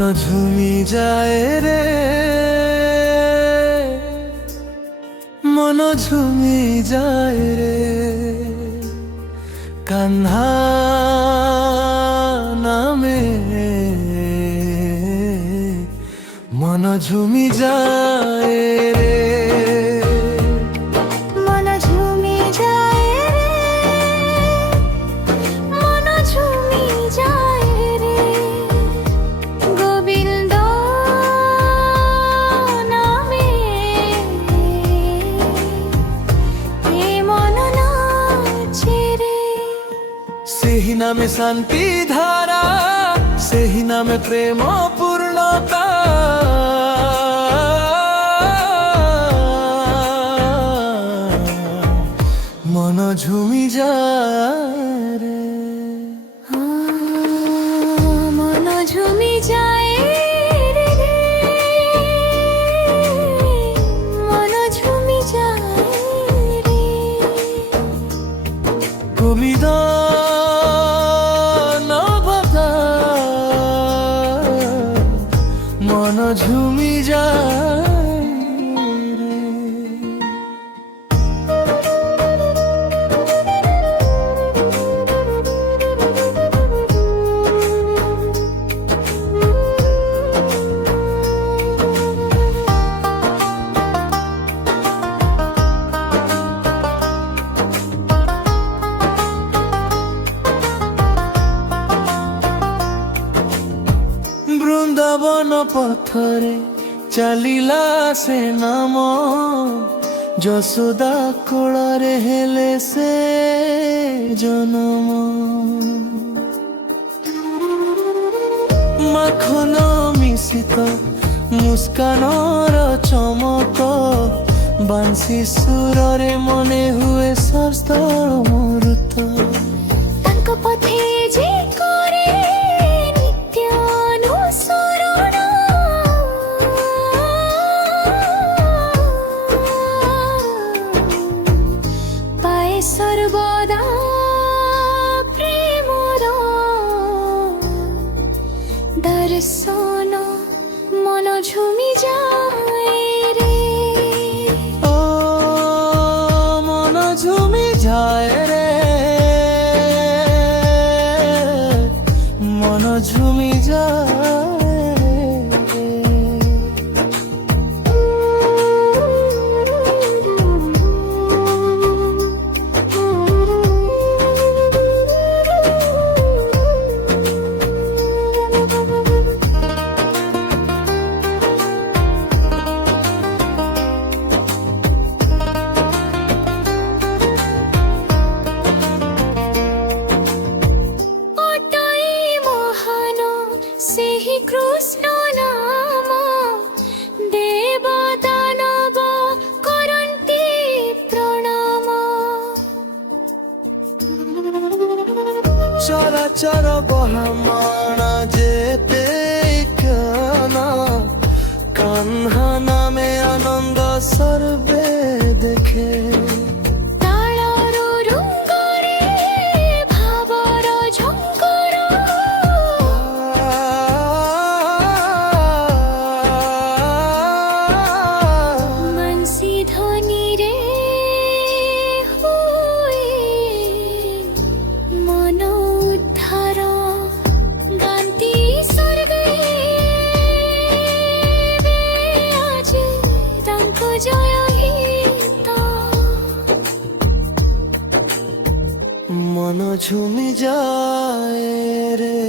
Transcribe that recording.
মন ঝুমি যায় রে, মন ঝুমি যায় রে, কান্হা নামে মন ঝুমি যায় রে। মন ঝুমি যায় রে, মন ঝুমি যায় রে, গোবিন্দ নামে এ মন নাচে রে। ସେହି ନାମେ ଶାନ୍ତି ଧାରା, ସେହି ନାମେ ପ୍ରେମ ପୂର୍ଣ୍ଣତା, ମନ ଝୁমি যায় রে। মন ঝুমি যায় রে, মন ঝুমি যায় রে, কবিতা নভতা মন ঝুমি যায় রে। বৃন্দাবন পথরে চালিলা সে নাম, যশোদা কোଳରେ হেলে সে জনম। মাখন মিশিত মুস্কানর চমক, বাঁশি সুରରେ মনে ହୁଏ সস্থଳ মৃত। ତାଙ୍କ ପଥେ ଯେ କରେ ନିତ୍ୟ ଅନୁସରଣ, ପାଏ ସର୍ବଦା ପ୍ରେମର ଦର୍ଶନ, ମନ ଝୁমি যায় রে। ও মন ঝুমি যায় রে, মন ঝুমি যায় রে। অটাই মহান ସେହି କୃଷ୍ଣ ନାମ, ଦେବ ଦାନବ କରନ୍ତି ପ୍ରଣାମ। চরাচর বহমানা যেতে কানা, কান্হা নামে আনন্দ সর্বে দেখে। তাଳର ରୁଙ୍ଗରେ ଭାବର ଝଙ୍କର, ବଂଶୀ ଧ୍ୱନିରେ ହୁଏ ମନ ଉଦ୍ଧାର, ଗାନ୍ତି ସ୍ୱର୍ଗେ ଆଜି ତାଙ୍କ ଜୟ ଗୀତ। মন ঝুমি যায় রে।